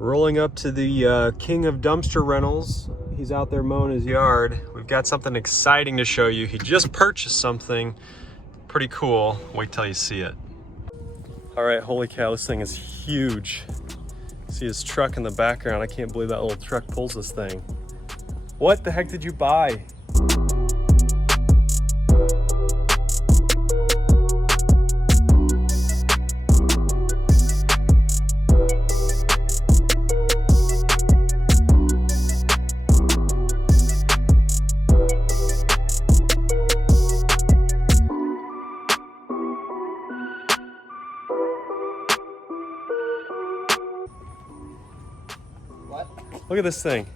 Rolling up to the king of dumpster rentals. He's out there mowing his yard. We've got something exciting to show you. He just purchased something pretty cool. Wait till you see it. All right, holy cow, this thing is huge. See his truck in the background. I can't believe that little truck pulls this thing. What the heck did you buy? What? Look at this thing.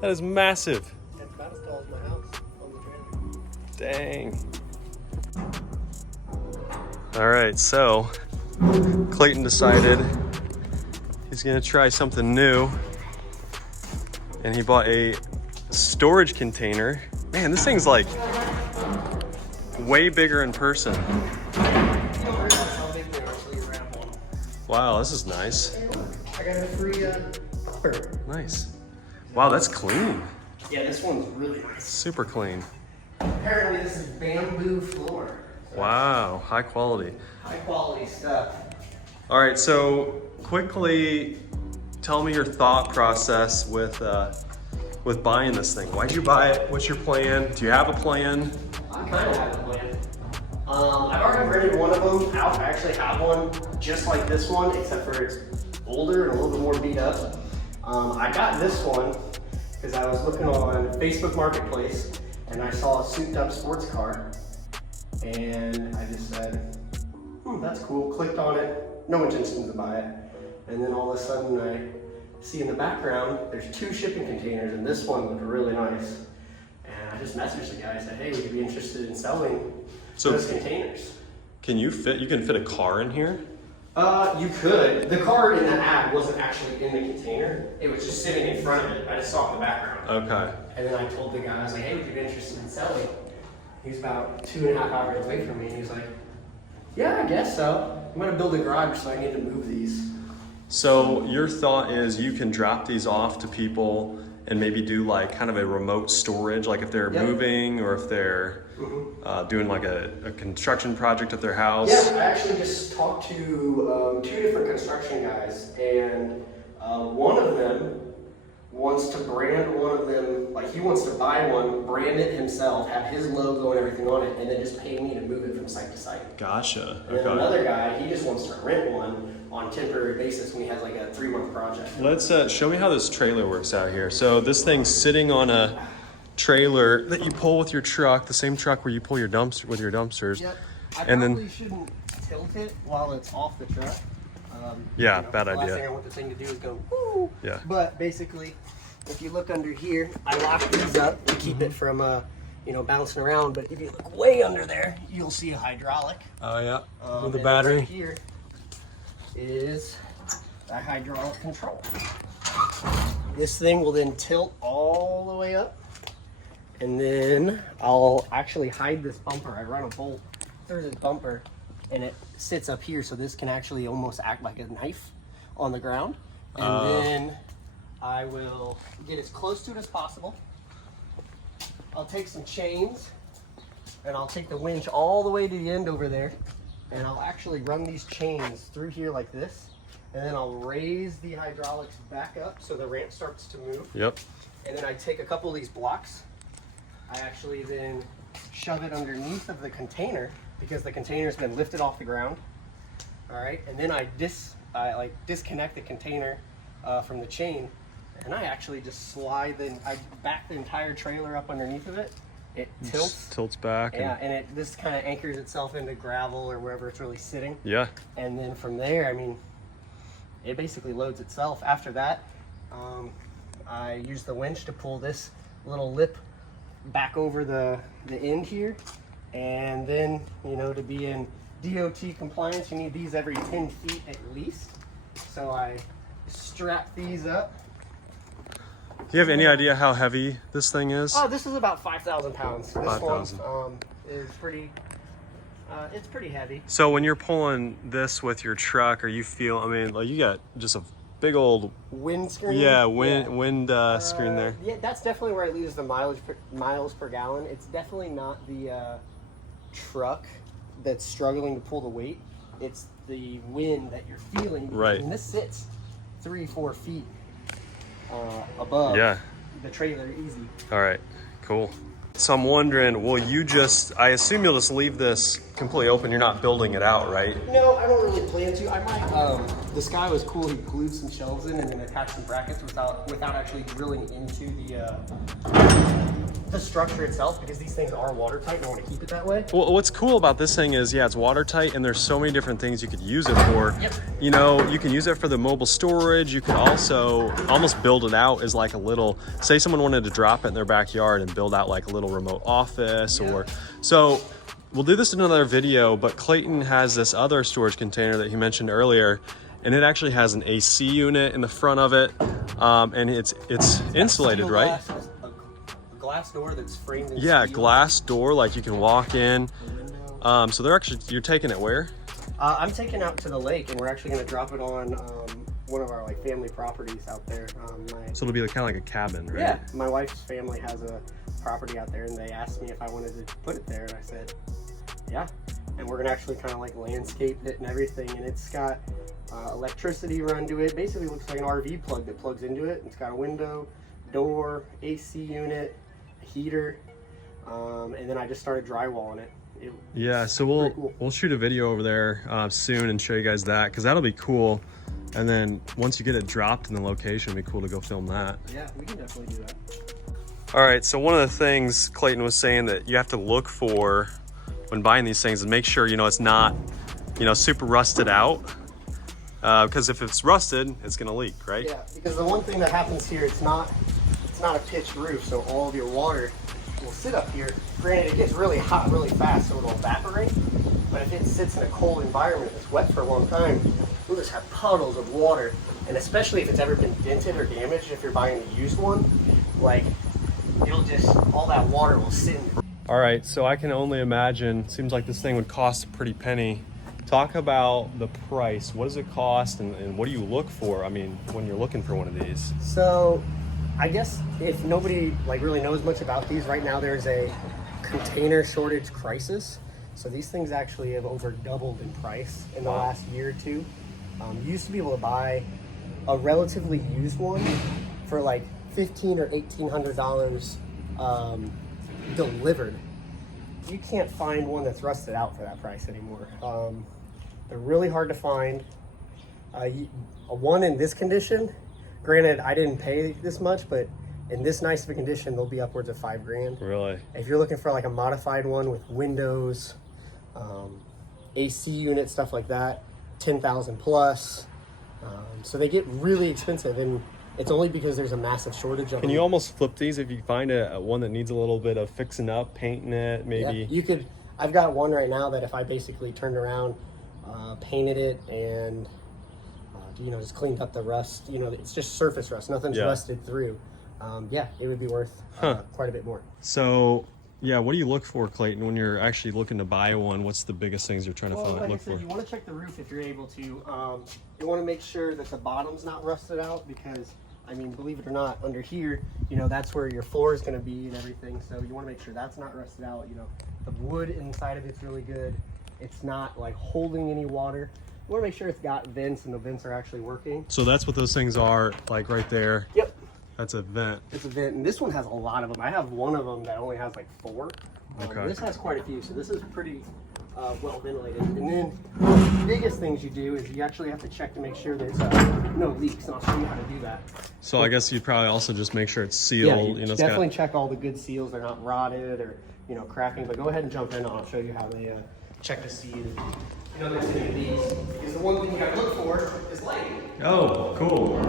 That is massive. That's about as tall as my house on the trailer. Dang. All right, so Clayton decided he's gonna try something new, and he bought a storage container. Man, this thing's like way bigger in person. Wow, this is nice. I got a free Nice. Wow, that's clean. Yeah, this one's really nice. Super clean. Apparently this is bamboo floor. So Wow, high quality. high quality stuff. All right, so quickly tell me your thought process with buying this thing. Why'd you buy it? What's your plan? Do you have a plan? I kind of have a plan. I've already rented one of them out. I actually have one just like this one, except for it's older and a little bit more beat up. I got this one because I was looking on Facebook Marketplace and I saw a souped up sports car, and I just said, that's cool. Clicked on it, no intention to buy it. And then all of a sudden I see in the background, there's 2 shipping containers, and this one looked really nice. And I just messaged the guy, I said, hey, would you be interested in selling those containers? You can fit a car in here? You could. The card in the ad wasn't actually in the container. It was just sitting in front of it. I just saw it in the background. Okay. And then I told the guy, I was like, hey, would you be interested in selling? He was about 2.5 hours away from me, and he was like, yeah, I guess so. I'm gonna build a garage, so I need to move these. So your thought is you can drop these off to people and maybe do like kind of a remote storage, like if they're moving or if they're doing like a construction project at their house? Yeah, I actually just talked to 2 different construction guys, and one of them wants to brand one of them, like he wants to buy one, brand it himself, have his logo and everything on it, and then just pay me to move it from site to site. Gotcha. And then another guy, he just wants to rent one on a temporary basis when he has like a 3-month project. Let's show me how this trailer works out here. So this thing's sitting on a trailer that you pull with your truck, the same truck where you pull your dumpster with your dumpsters. Yep. I And probably then shouldn't tilt it while it's off the truck. Yeah, bad the last idea. thing I want the thing to do is go woo. Yeah. But basically, if you look under here, I lock these up to keep it from bouncing around. But if you look way under there, you'll see a hydraulic. Oh yeah, with the And battery. right here is a hydraulic control. This thing will then tilt all the way up, and then I'll actually hide this bumper. I run a bolt through this bumper, and it sits up here, so this can actually almost act like a knife on the ground. And then I will get as close to it as possible. I'll take some chains, and I'll take the winch all the way to the end over there, and I'll actually run these chains through here like this, and then I'll raise the hydraulics back up so the ramp starts to move. Yep. And then I take a couple of these blocks. I actually then shove it underneath of the container because the container's been lifted off the ground. All right, and then I disconnect the container from the chain, and I actually just I back the entire trailer up underneath of it. It Tilts back. Yeah, and this kind of anchors itself into gravel or wherever it's really sitting. Yeah. And then from there, I mean, it basically loads itself. After that, I use the winch to pull this little lip back over the end here. And then, to be in DOT compliance, you need these every 10 feet at least. So I strap these up. Do you have any idea how heavy this thing is? Oh, this is about 5,000 pounds. This 5,000. one is pretty, it's pretty heavy. So when you're pulling this with your truck, you got just a big old wind screen. yeah wind screen there. Yeah, that's definitely where it leaves the miles per gallon. It's definitely not the truck that's struggling to pull the weight. It's the wind that you're feeling. Right. And this sits 3-4 feet above the trailer, easy. All right, cool. So I'm wondering, will you just, I assume you'll just leave this completely open, you're not building it out, right? No, I don't really plan to. I might, this guy was cool, he glued some shelves in and then attached some brackets without actually drilling into the structure itself, because these things are watertight and I want to keep it that way. Well, what's cool about this thing is, yeah, it's watertight and there's so many different things you could use it for. Yep. You know, you can use it for the mobile storage. You could also almost build it out as like a little, say someone wanted to drop it in their backyard and build out like a little remote office or, so we'll do this in another video, but Clayton has this other storage container that he mentioned earlier, and it actually has an AC unit in the front of it, and it's insulated, right? Glass door that's framed in Yeah, steel. glass door, like you can walk in. So they're actually, you're taking it where? I'm taking out to the lake, and we're actually going to drop it on one of our like family properties out there. So it'll be kind of like a cabin, right? Yeah, my wife's family has a property out there, and they asked me if I wanted to put it there, and I said, yeah. And we're gonna actually kind of like landscape it and everything, and it's got electricity run to it. Basically, looks like an RV plug that plugs into it. It's got a window, door, AC unit, a heater, and then I just started drywalling it. Yeah, so we'll shoot a video over there soon and show you guys that, because that'll be cool. And then once you get it dropped in the location, it'd be cool to go film that. Yeah, we can definitely do that. All right, so one of the things Clayton was saying that you have to look for when buying these things is make sure, you know, it's not, you know, super rusted out. Because if it's rusted, it's gonna leak, right? Yeah, because the one thing that happens here, it's not a pitched roof, so all of your water will sit up here. Granted, it gets really hot really fast, so it'll evaporate. But if it sits in a cold environment that's wet for a long time, you'll just have puddles of water. And especially if it's ever been dented or damaged, if you're buying a used one, like, you'll just, all that water will sit in. All right, so I can only imagine, seems like this thing would cost a pretty penny. Talk about the price. What does it cost, and what do you look for? I mean, when you're looking for one of these. So, I guess if nobody like really knows much about these, right now there's a container shortage crisis. So these things actually have over doubled in price in the last year or two. You used to be able to buy a relatively used one for like $1,500 or $1,800 delivered. You can't find one that's rusted out for that price anymore. They're really hard to find. A one in this condition, granted I didn't pay this much, but in this nice of a condition they'll be upwards of $5 grand. Really? If you're looking for like a modified one with windows, AC unit, stuff like that, 10,000 plus. So they get really expensive, and it's only because there's a massive shortage of them. Can you almost flip these if you find a one that needs a little bit of fixing up, painting it, maybe? Yeah, you could. I've got one right now that if I basically turned around, painted it, and you know, just cleaned up the rust. You know, it's just surface rust. Nothing's rusted through. Yeah, it would be worth quite a bit more. So, yeah, what do you look for, Clayton, when you're actually looking to buy one? What's the biggest things you're trying to Like I look said, for? you want to check the roof if you're able to. You want to make sure that the bottom's not rusted out, because, I mean, believe it or not, under here, you know, that's where your floor is going to be and everything. So you want to make sure that's not rusted out. You know, the wood inside of it's really good. It's not like holding any water. You want to make sure it's got vents and the vents are actually working. So that's what those things are, like right there. Yep. That's a vent. It's a vent, and this one has a lot of them. I have one of them that only has like 4. Okay. This has quite a few, so this is pretty well ventilated. And then one of the biggest things you do is you actually have to check to make sure there's no leaks, and I'll show you how to do that. So I guess you'd probably also just make sure it's sealed. Yeah, you know, it's definitely check all the good seals. They're not rotted or, you know, cracking. But go ahead and jump in, and I'll show you how they check to see if you know there's any of these. Because the one thing you gotta look for is lighting. Oh, cool.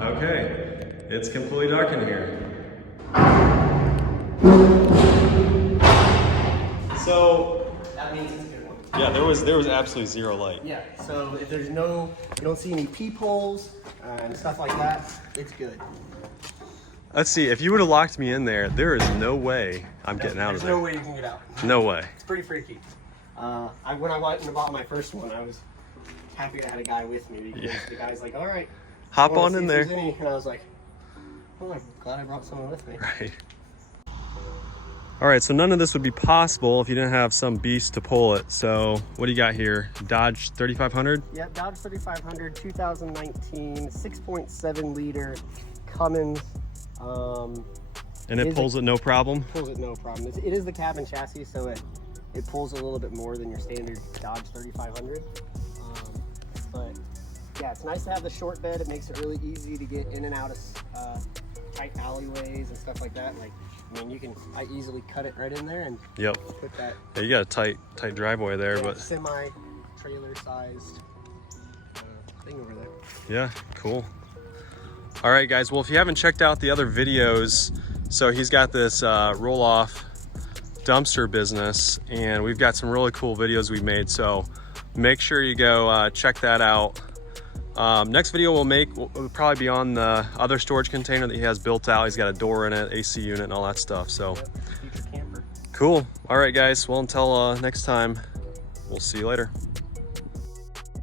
Okay, it's completely dark in here. So That means it's a good one. yeah, there was absolutely zero light. Yeah, so if there's you don't see any peepholes and stuff like that, it's good. Let's see, if you would have locked me in there, there is no way I'm getting out of There's no there. way you can get out. No way. It's pretty freaky. When I went and bought my first one, I was happy I had a guy with me because the guy's like, all right, Hop I wanna on see in if there. there's any. And I was like, well, I'm glad I brought someone with me. Right. All right, so none of this would be possible if you didn't have some beast to pull it. So what do you got here? Dodge 3500? Yep, Dodge 3500, 2019, 6.7 liter Cummins. And it pulls it no problem? Pulls it no problem. It is the cabin chassis, so it pulls a little bit more than your standard Dodge 3500. But yeah, it's nice to have the short bed. It makes it really easy to get in and out of tight alleyways and stuff like that. Like, I mean, I easily cut it right in there and Yep. put that. Yeah, you got a tight driveway there, Yeah, but semi-trailer sized thing over there. yeah, cool. All right, guys. Well, if you haven't checked out the other videos, so he's got this roll-off dumpster business, and we've got some really cool videos we made. So make sure you go check that out. Next video will probably be on the other storage container that he has built out. He's got a door in it, AC unit, and all that stuff. So Yep, future camper. cool. All right, guys. Well, until next time, we'll see you later.